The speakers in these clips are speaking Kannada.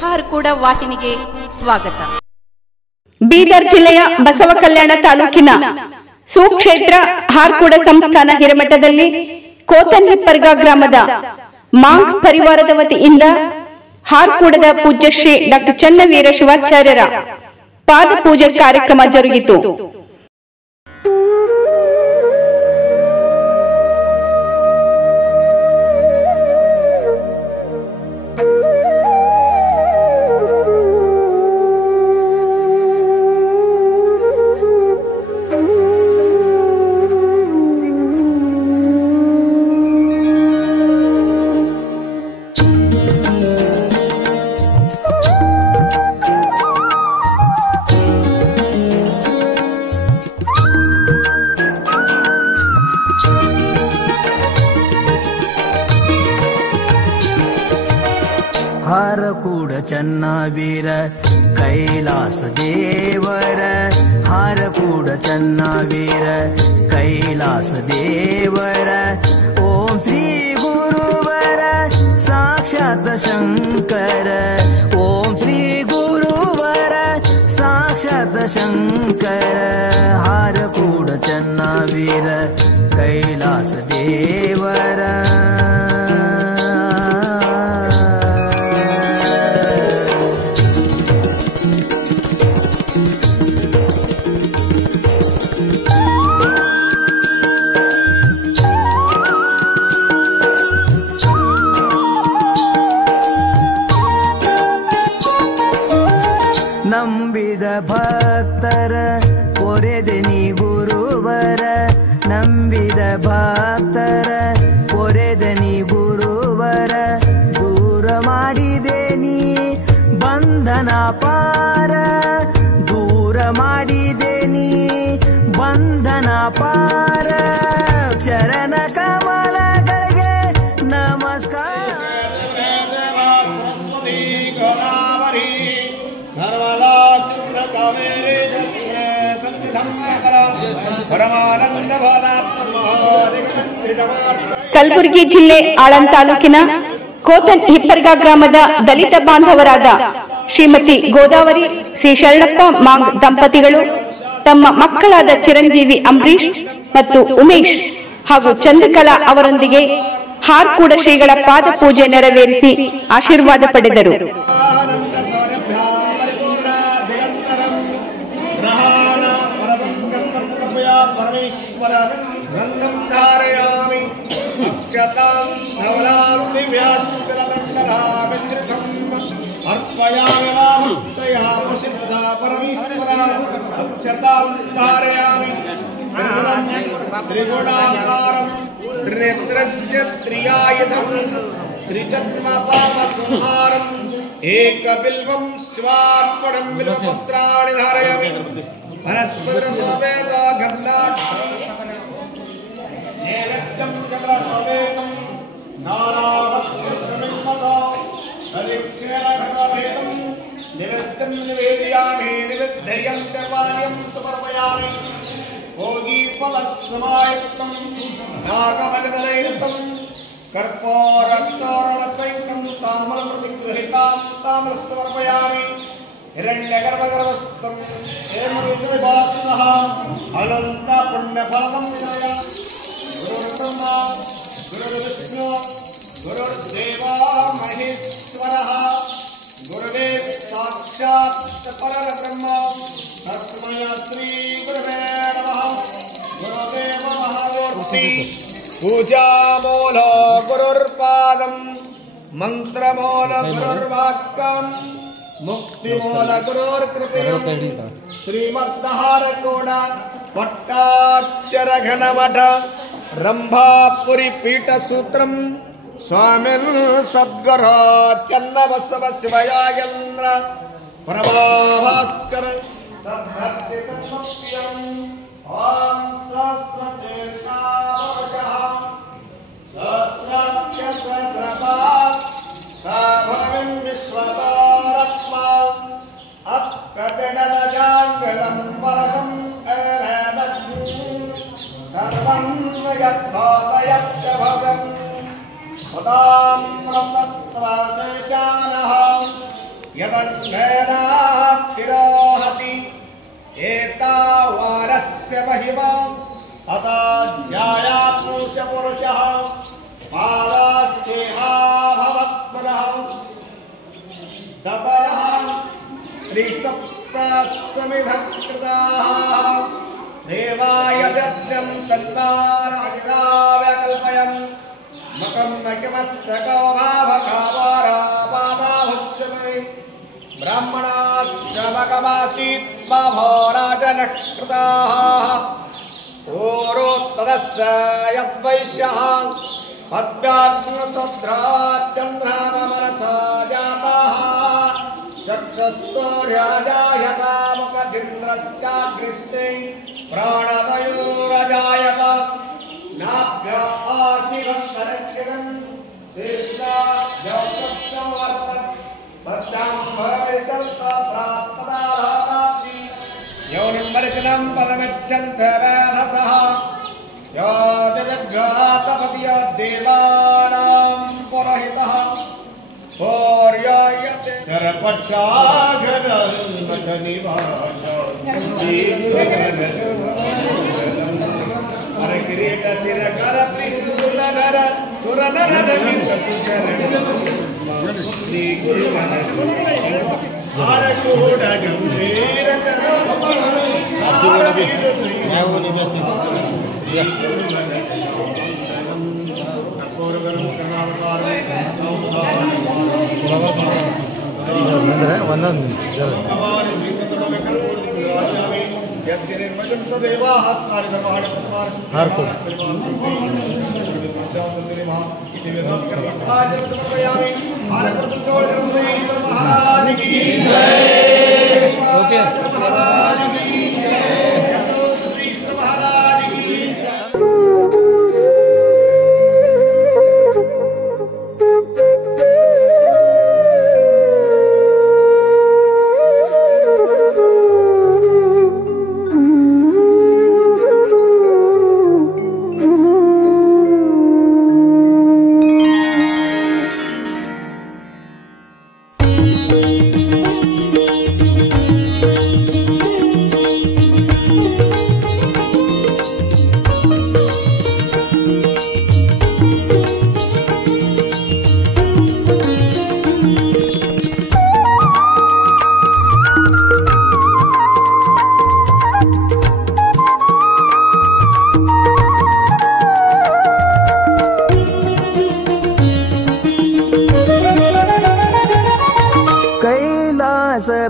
ಹಾರ್ಕೂಡ ವಾಹಿನಿಗೆ ಸ್ವಾಗತ. ಬೀದರ್ ಜಿಲ್ಲೆಯ ಬಸವ ಕಲ್ಯಾಣ ತಾಲೂಕಿನ ಸುಕ್ಷೇತ್ರ ಹಾರ್ಕೂಡ ಸಂಸ್ಥಾನ ಹಿರೇಮಠದಲ್ಲಿ ಕೋತನ್ಹಿಪ್ಪರ್ಗ ಗ್ರಾಮದ ಮಾಂಗ್ ಪರಿವಾರದ ವತಿಯಿಂದ ಹಾರ್ಕೂಡದ ಪೂಜ್ಯ ಶ್ರೀ ಡಾಕ್ಟರ್ ಚನ್ನವೀರ ಶಿವಾಚಾರ್ಯರ ಪಾದ ಪೂಜೆ ಕಾರ್ಯಕ್ರಮ ಜರುಗಿತು. ಹಾರಕೂಡ ಚನ್ನವೀರ ಕೈಲಾಸ ದೇವರ ಹಾರಕೂಡ ಚನ್ನವೀರ ಕೈಲಾಸ ದೇವರ ಓಂ ಶ್ರೀ ಗುರುವರ ಸಾಕ್ಷಾತ್ ಶಂಕರ ಓಂ ಶ್ರೀ ಗುರುವರ ಸಾಕ್ಷಾತ್ ಶಂಕರ ಹಾರಕೂಡ ಚನ್ನವೀರ ಕೈಲಾಸ ದೇವರ ನಂಬಿದ ಭಕ್ತರ ಪೊರೆದೆನಿ ಗುರುವರ ನಂಬಿದ ಭಕ್ತರ ಪೊರೆದೆನಿ ಗುರುವರ ದೂರ ಮಾಡಿದೇನಿ ಬಂಧನ ಪಾರ ದೂರ ಮಾಡಿದೇನಿ ಬಂಧನ ಪಾರ ಚರಣ ಕಮಲಗಳಿಗೆ ನಮಸ್ಕಾರ. ಕಲಬುರಗಿ ಜಿಲ್ಲೆ ಆಳಂದ ತಾಲೂಕಿನ ಕೋತನ್ಹಿಪ್ಪರ್ಗ ಗ್ರಾಮದ ದಲಿತ ಬಾಂಧವರಾದ ಶ್ರೀಮತಿ ಗೋದಾವರಿ ಶ್ರೀ ಶರಣಪ್ಪ ಮಾಂಗ್ ದಂಪತಿಗಳು ತಮ್ಮ ಮಕ್ಕಳಾದ ಚಿರಂಜೀವಿ ಅಂಬರೀಶ್ ಮತ್ತು ಉಮೇಶ್ ಹಾಗೂ ಚಂದ್ರಕಲಾ ಅವರೊಂದಿಗೆ ಹಾರ್ಕೂಡ ಶ್ರೀಗಳ ಪಾದ ಪೂಜೆ ನೆರವೇರಿಸಿ ಆಶೀರ್ವಾದ ಪಡೆದರು. परमेश्वर गंधम धारयामि अक्षतां धवलां दिव्यास्त्रदण्डलामित्रकम् अर्पयामि वामक्षयामि सिद्धा परमेश्वर अक्षतां धारयामि त्रिगुणाकारं त्रिनेत्रस्य त्रियायुधं त्रिजन्मपापसंहारम् एकबिल्वं स्वार्पणं बिल्वपत्राणि धारयामि वनस्पति सोमेत गन्धात् नैवेद्यं चक्रसोमेतं नानावक्त्रसमिन्मतो अलिक्षेणघटभेदं निवेद्यं निवेदयामि निवेद्यन्त्यपानीयं समर्पयामि भोगीफलसमायुक्तं नागवनदलयुक्तं कर्पूरचूर्णसहितं ताम्रप्रतिगृहीतां ताम्रसमर्पयामि हिरण्यगर्भगर्भस्थं हेमविद्वासः अनन्त पुण्यफलं गुरुर्ब्रह्मा गुरुर्विष्णु गुरुर्देवो महेश्वरः गुरुदेव साक्षात् परब्रह्म तस्मै श्री गुरुवे नमः. गुरुदेव महामूर्ति पूजामूल गुरुर्पादं मंत्रमूल गुरुर्वाक्यं मुक्तिमूल गुरुर्कृपेयं श्रीमद्हारकूड पट्टाक्षरघनमठ ರಂಭಾಪುರಿ ಪೀಠಸೂತ್ರಂ ಸ್ವಾಮಿನ್ ಸದ್ಗುರು ಚನ್ನಬಸವ ಶಿವಯಾಗೇಂದ್ರ ಪ್ರಭಾಭಾಸ್ಕರ ಸದ್ಭಕ್ತಿ ಸನ್ಮುಕ್ತಿಯಂ ಓಂ ಸಹಸ್ರಶೀರ್ಷಾವಶಃ ಸಹಸ್ರಾಕ್ಷ ಸಹಸ್ರಪಾತ್ ಸಾಭವಿಂ ವಿಶ್ವತಾರತ್ಮ ಅತ್ಕಟನದಶಾಂಗಲಂ ವರಸಂ सर्वं यद्भातयच्च भवन् पदां प्रतत्त्वाशेषानः यदन्वेनातिरोहति एतावारस्य महिमाम् तथा ज्यायात्मुष पुरुषः पादास्येहा भवत्पुनः ततः त्रिसप्तसमिधकृताः देवाय दद्यं तन्नाराजिदाव्यकल्पयन् मकं नकिमस्य कौभाभकावारापादाभुच्यते ब्राह्मणाश्च मकमासीत् बाभो राजनः कृताः ओरोत्तरस्य यद्वैश्यः पद्व्याग्नसद्राच्चन्द्राममनसा जाताः चक्षुस्सूर्याजायतामुखदिन्द्रस्याग्निश्चे प्राणदयोरजायत नाभ्य आशिवन्तरक्षिणं देशावर्तत् भद्रां भविसल्तत्रात्तदालाकाशि योनिं मर्जनं पदमिच्छन्तवेधसः यादिव्यातपतिया देवानां पुरोहितः पौर्यायते करपट्टाघननिवास किरीट शिर कर त्रिशूलधर सुरनर श्री गुरु आरकूढ़ गंभीर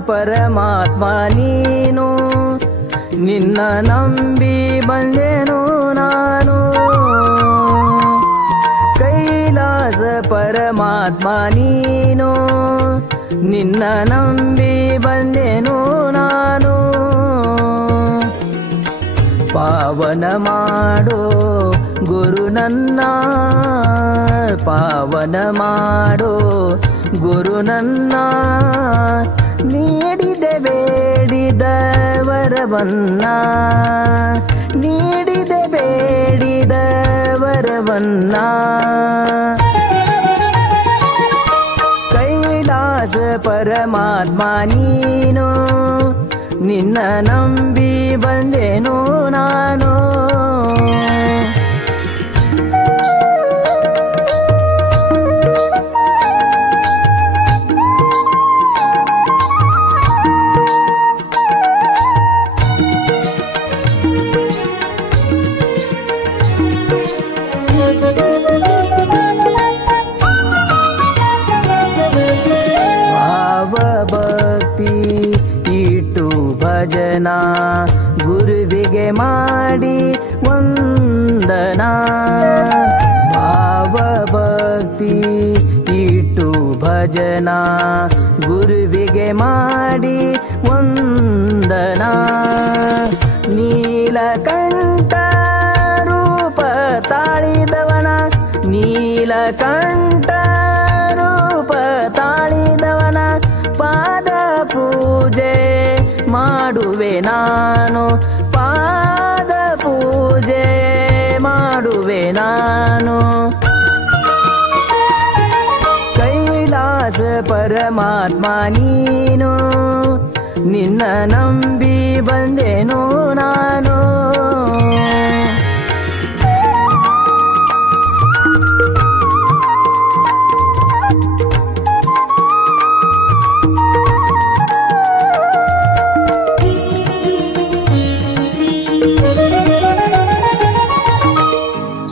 ಪರಮಾತ್ಮ ನೀನು ನಿನ್ನ ನಂಬಿ ಬಂದೆನು ನಾನು ಕೈಲಾಸ ಪರಮಾತ್ಮ ನೀನು ನಿನ್ನ ನಂಬಿ ಬಂದೆನು ನಾನು ಪಾವನ ಮಾಡೋ ಗುರು ನನ್ನ ಪಾವನ ಮಾಡೋ ಗುರು ನನ್ನ ನೀಡಿದೆ ಬೇಡಿದ ವರವನ್ನ ನೀಡಿದೆ ಬೇಡಿದ ವರವನ್ನ ಕೈಲಾಸ ಪರಮಾತ್ಮ ನೀನು ನಿನ್ನ ನಂಬಿ ಬಂದೆನು ನಾನು ಭಜನ ಗುರುವಿಗೆ ಮಾಡಿ ವಂದನಾ ಭಾವ ಭಕ್ತಿ ಇಟ್ಟು ಭಜನ ಗುರುವಿಗೆ ಮಾಡಿ ವಂದನಾ ನೀಲಕಂಠ ರೂಪ ತಾಳಿದವನ ನೀಲಕಂಠ ರೂಪ ತಾಳಿದವನ ಪಾದ ಪೂಜೆ ಮಾಡುವೆ ನಾನು ಪಾದ ಪೂಜೆ ಮಾಡುವೆ ನಾನು ಕೈಲಾಸ ಪರಮಾತ್ಮ ನೀನು ನಿನ್ನ ನಂಬಿ ಬಂದೆನು ನಾನು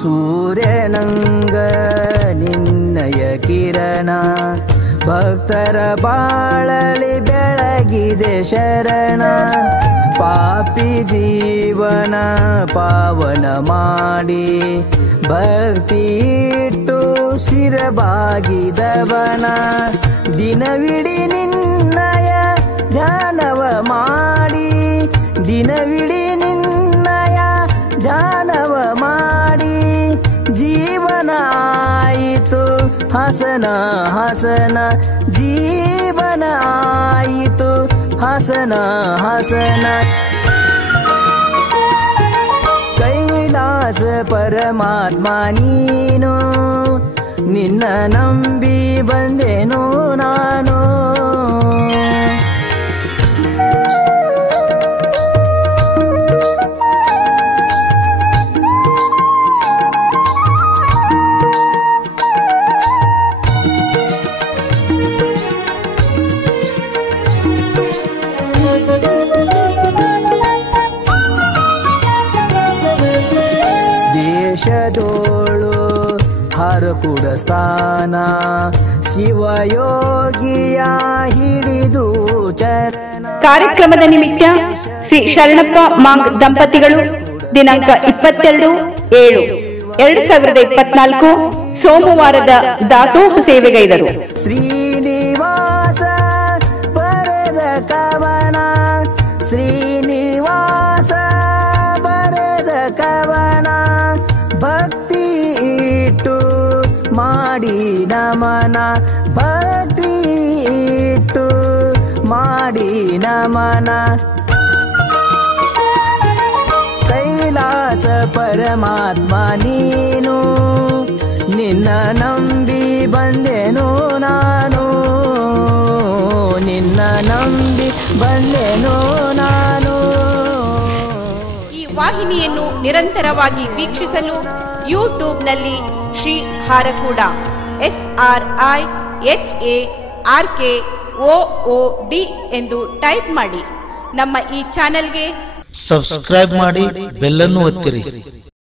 ಸೂರ್ಯನಂಗ ನಿನ್ನಯ ಕಿರಣ ಭಕ್ತರ ಬಾಳಲಿ ಬೆಳಗಿದೆ ಶರಣ ಪಾಪಿ ಜೀವನ ಪಾವನ ಮಾಡಿ ಭಕ್ತಿ ಇಟ್ಟು ಶಿರಬಾಗಿದವನ ದಿನವಿಡಿ ನಿನ್ನಯ ಧ್ಯಾನವ ಮಾಡಿ ದಿನವಿಡಿ ನಿನ್ನಯ ಧ್ಯಾನವ ಮಾಡಿ ಜೀವನ ಆಯಿತು ಹಸನ ಹಸನ ಜೀವನ ಆಯಿತು ಹಸನ ಹಸನ ಕೈಲಾಸ ಪರಮಾತ್ಮ ನೀನು ನಿನ್ನ ನಂಬಿ ಬಂದೆನು ನಾನು ದೇಶದೋಳು ಹರಕುಡ ಸ್ಥಾನ ಶಿವಯೋಗಿಯ ಹಿಡಿದು ಚರಣ ಕಾರ್ಯಕ್ರಮದ ನಿಮಿತ್ತ ಶ್ರೀ ಶರಣಪ್ಪ ಮಾಂಗ್ ದಂಪತಿಗಳು ದಿನಾಂಕ 22/7/2024 ಸೋಮವಾರದ ದಾಸೋಹ ಸೇವೆಗೈದರು. ಶ್ರೀನಿವಾಸ ಬರೆದ ಕವನ ಶ್ರೀನಿವಾಸ ಬರೆದ ಕವನ ಭಕ್ತಿ ಇಟ್ಟು ಮಾಡಿ ನಮನ ಭಕ್ತಿ ಇಟ್ಟು ಮಾಡಿ ನಮನ ಕೈಲಾಸ ಪರಮಾತ್ಮ ನೀನು ನಿನ್ನ ನಂಬಿ ಬಂದೆನು ನಾನು ನಿನ್ನ ನಂಬಿ ಬಂದೆನು ನಾನು ಈ ವಾಹಿನಿಯನ್ನು ನಿರಂತರವಾಗಿ ವೀಕ್ಷಿಸಲು ಯೂಟ್ಯೂಬ್ನಲ್ಲಿ ಶ್ರೀ ಹಾರಕೂಡ SRIHARKOOD ಎಂದು ಟೈಪ್ ಮಾಡಿ. ನಮ್ಮ ಈ ಚಾನೆಲ್ಗೆ ಸಬ್ಸ್ಕ್ರೈಬ್ ಮಾಡಿ, ಬೆಲ್ ಅನ್ನು ಒತ್ತಿರಿ.